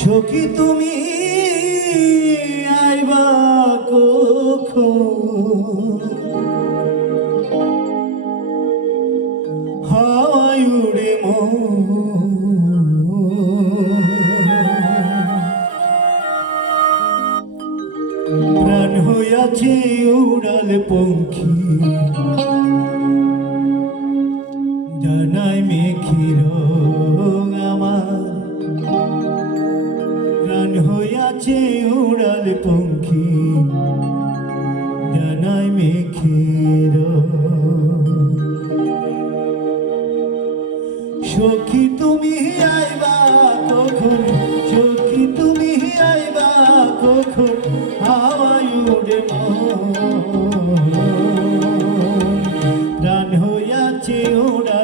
সখী তুমি আইবা হাওয়ায় উড়ে প্রাণ হইয়াছে উড়াল পঙ্খী। হইয়াছে উড়াল পঙ্খী জানাই মেঘির সখী তুমি আইবা কখন, সখী তুমি আইবা কখন, হাওয়ায় উড়ে প্রাণ হইয়াছে ওড়াল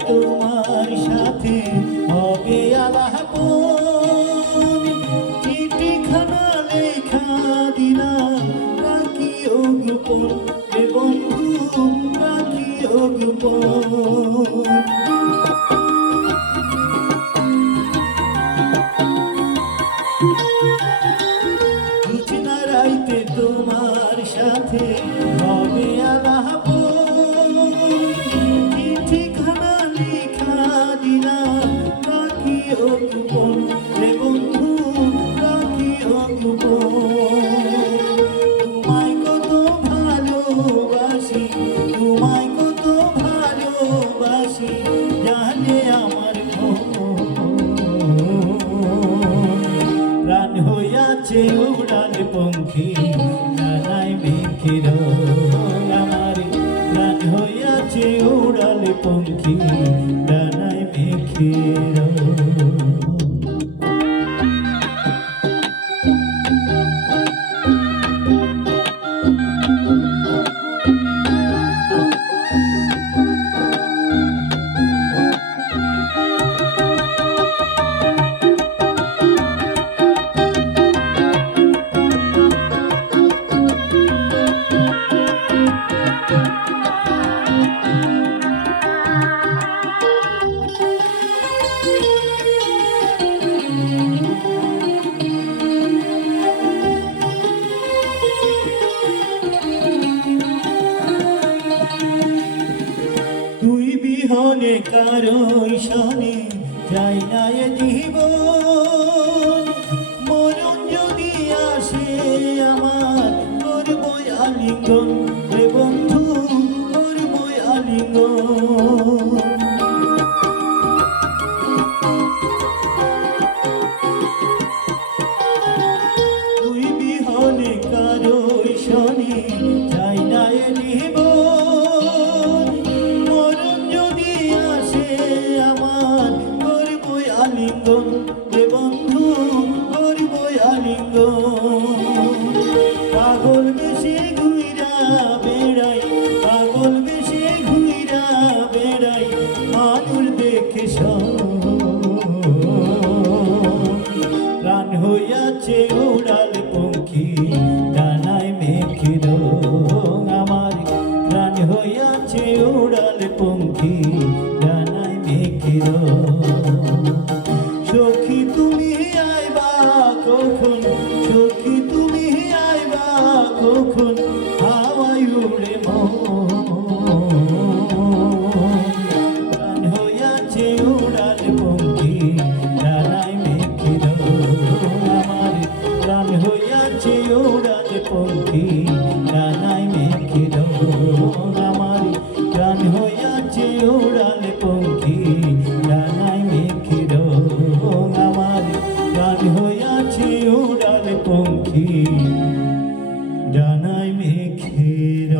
তোমার সাথে হবে চিঠি খানা লেখা দিলাম রাখি গোপন বন্ধু রাখি গোপন তোমার সাথে হবে আলাপ গোপন রে বন্ধু, রাখি গোপন তোমায় কত ভালোবাসি, তোমায় কত ভালোবাসি, জানে আমার প্রাণ হইয়াছে উড়াল পঙ্খী নানাই মেঘের আমার। প্রাণ হইয়াছে উড়াল পঙ্খী নানাই মেঘের বিহনে কারও ঈশানে যাই না এ জীবন। মরণ যদি আসে আমার করব আলিঙ্গন পঙ্খী ডানায় মেঘের